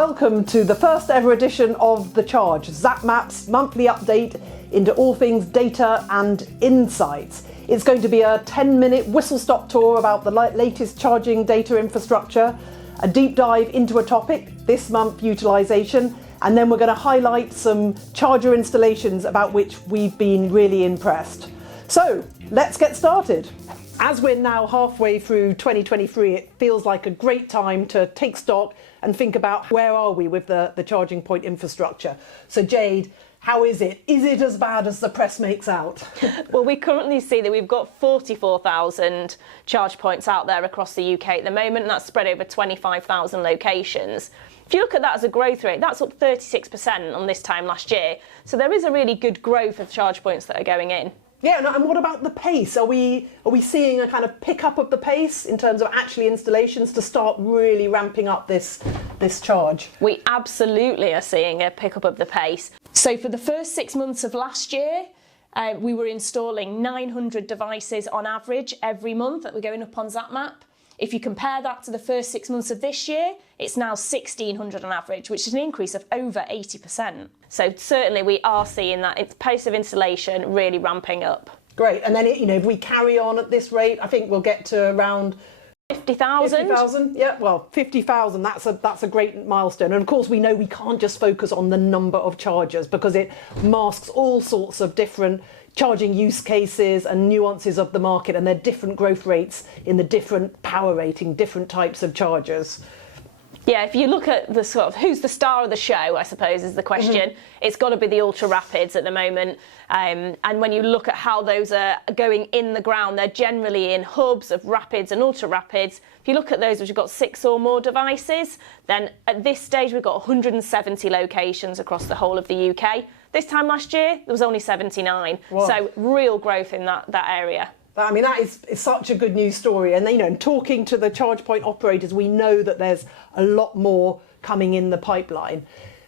Welcome to the first ever edition of The Charge, Zapmap's monthly update into all things data and insights. It's going to be a 10-minute whistle-stop tour about the latest charging data infrastructure, a deep dive into a topic, this month utilisation, and then we're going to highlight some charger installations about which we've been really impressed. So let's get started. As we're now halfway through 2023, it feels like a great time to take stock and think about where are we with the charging point infrastructure. So Jade, how is it? Is it as bad as the press makes out? Well, we currently see that we've got 44,000 charge points out there across the UK at the moment, and that's spread over 25,000 locations. If you look at that as a growth rate, that's up 36% on this time last year. So there is a really good growth of charge points that are going in. Yeah, and what about the pace? Are we seeing a kind of pick-up of the pace in terms of actually installations to start really ramping up this charge? We absolutely are seeing a pick-up of the pace. So for the first 6 months of last year, we were installing 900 devices on average every month that were going up on Zapmap. If you compare that to the first 6 months of this year, it's now 1,600 on average, which is an increase of over 80%. So certainly we are seeing that its pace of installation really ramping up. Great, and then if we carry on at this rate, I think we'll get to around 50,000. 50,000, yeah, well, 50,000, that's a great milestone. And of course, we know we can't just focus on the number of chargers because it masks all sorts of different charging use cases and nuances of the market, and there are different growth rates in the different power rating, different types of chargers. Yeah, if you look at the sort of who's the star of the show, I suppose is the question. It's got to be the ultra rapids at the moment. And when you look at how those are going in the ground, they're generally in hubs of rapids and ultra rapids. If you look at those which have got 6 or more devices, then at this stage we've got 170 locations across the whole of the UK. This time last year there was only 79. Whoa. So real growth in that area. I mean, that is such a good news story. And, talking to the charge point operators, we know that there's a lot more coming in the pipeline.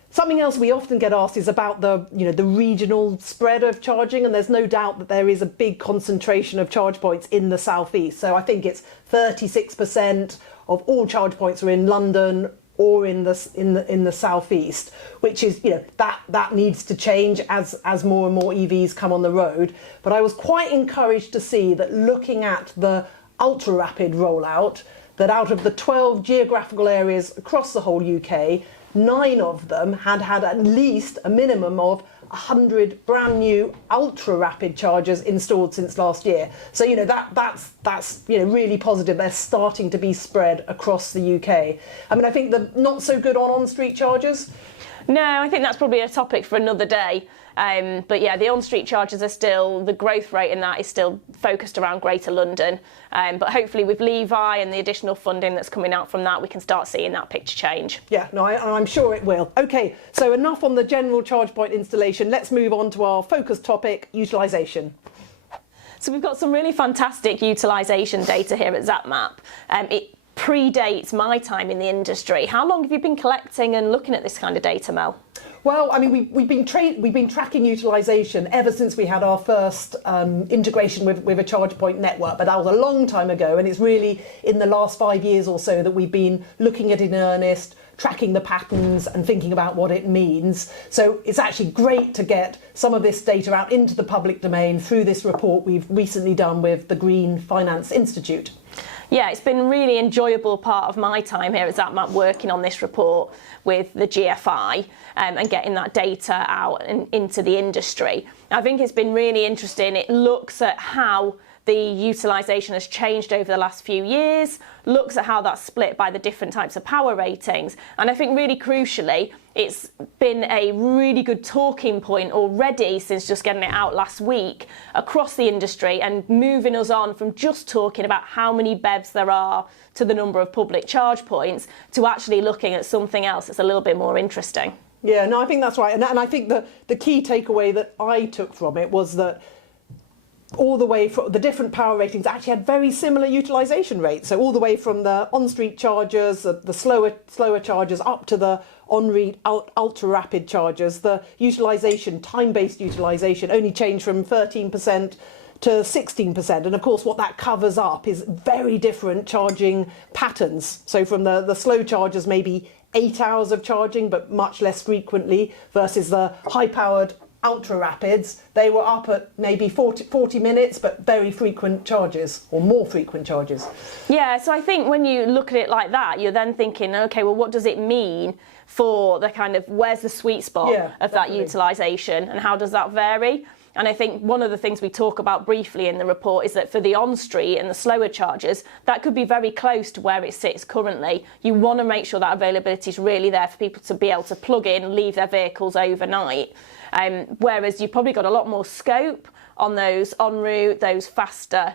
Something else we often get asked is about the regional spread of charging. And there's no doubt that there is a big concentration of charge points in the southeast. So I think it's 36% of all charge points are in London or in the southeast, which is that needs to change as more and more EVs come on the road. But I was quite encouraged to see that looking at the ultra rapid rollout, that out of the 12 geographical areas across the whole UK, 9 of them had at least a minimum of 100 brand new ultra rapid chargers installed since last year. So that's really positive. They're starting to be spread across the UK. I mean, I think the not so good on-street chargers. No, I think that's probably a topic for another day. But yeah, the on-street chargers are still, the growth rate in that is still focused around Greater London. But hopefully with Levi and the additional funding that's coming out from that, we can start seeing that picture change. Yeah, no, I'm sure it will. Okay, so enough on the general charge point installation. Let's move on to our focus topic, utilisation. So we've got some really fantastic utilisation data here at Zapmap. It predates my time in the industry. How long have you been collecting and looking at this kind of data, Mel? Well, I mean, we've been tracking utilisation ever since we had our first integration with a charge point network, but that was a long time ago, and it's really in the last 5 years or so that we've been looking at it in earnest, tracking the patterns and thinking about what it means. So it's actually great to get some of this data out into the public domain through this report we've recently done with the Green Finance Institute. Yeah, it's been a really enjoyable part of my time here at Zapmap working on this report with the GFI and getting that data out and into the industry. I think it's been really interesting. It looks at how the utilisation has changed over the last few years, looks at how that's split by the different types of power ratings. And I think really crucially, it's been a really good talking point already since just getting it out last week across the industry and moving us on from just talking about how many BEVs there are to the number of public charge points to actually looking at something else that's a little bit more interesting. Yeah, no, I think that's right. And I think the key takeaway that I took from it was that all the way from the different power ratings actually had very similar utilisation rates. So all the way from the on-street chargers, the slower chargers, up to the on-street ultra-rapid chargers, the utilisation, time-based utilisation, only changed from 13% to 16%. And of course, what that covers up is very different charging patterns. So from the slow chargers, maybe 8 hours of charging, but much less frequently, versus the high-powered ultra rapids. They were up at maybe 40 minutes, but very frequent charges, or more frequent charges. Yeah, so I think when you look at it like that, you're then thinking, okay, well, what does it mean for the kind of, where's the sweet spot of that utilisation, and how does that vary? And I think one of the things we talk about briefly in the report is that for the on-street and the slower chargers, that could be very close to where it sits currently. You want to make sure that availability is really there for people to be able to plug in, leave their vehicles overnight. Whereas you've probably got a lot more scope on those en route, those faster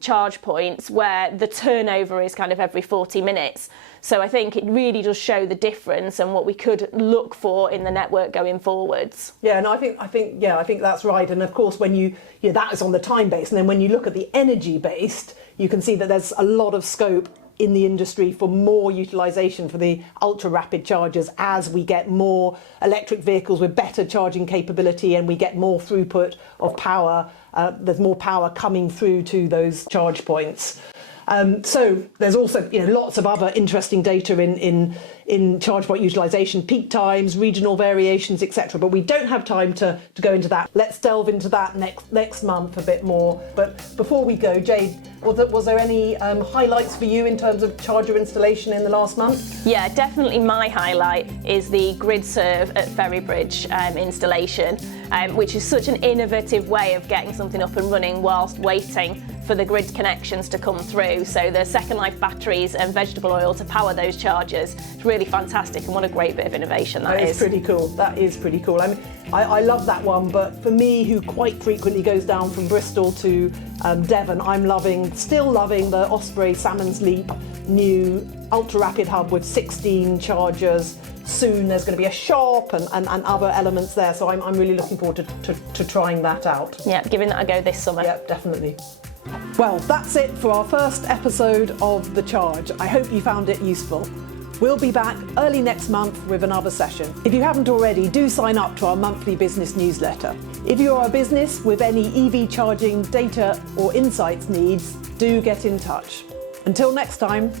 charge points where the turnover is kind of every 40 minutes. So I think it really does show the difference and what we could look for in the network going forwards. Yeah, and I think that's right. And of course, when that is on the time based, and then when you look at the energy based, you can see that there's a lot of scope in the industry for more utilisation for the ultra rapid chargers as we get more electric vehicles with better charging capability and we get more throughput of power. There's more power coming through to those charge points. So there's also lots of other interesting data in charge point utilisation, peak times, regional variations, etc. But we don't have time to go into that. Let's delve into that next month a bit more. But before we go, Jade, was there any highlights for you in terms of charger installation in the last month? Yeah, definitely my highlight is the grid serve at Ferrybridge installation, which is such an innovative way of getting something up and running whilst waiting for the grid connections to come through. So the second life batteries and vegetable oil to power those chargers is really fantastic, and what a great bit of innovation that is. Pretty cool. That is pretty cool. I mean, I love that one, but for me, who quite frequently goes down from Bristol to Devon, I'm still loving the Osprey Salmon's Leap new ultra rapid hub with 16 chargers. Soon there's going to be a shop and other elements there, so I'm really looking forward to trying that out. Yeah, giving that a go this summer. Yeah, definitely. Well, that's it for our first episode of The Charge. I hope you found it useful. We'll be back early next month with another session. If you haven't already, do sign up to our monthly business newsletter. If you are a business with any EV charging data or insights needs, do get in touch. Until next time.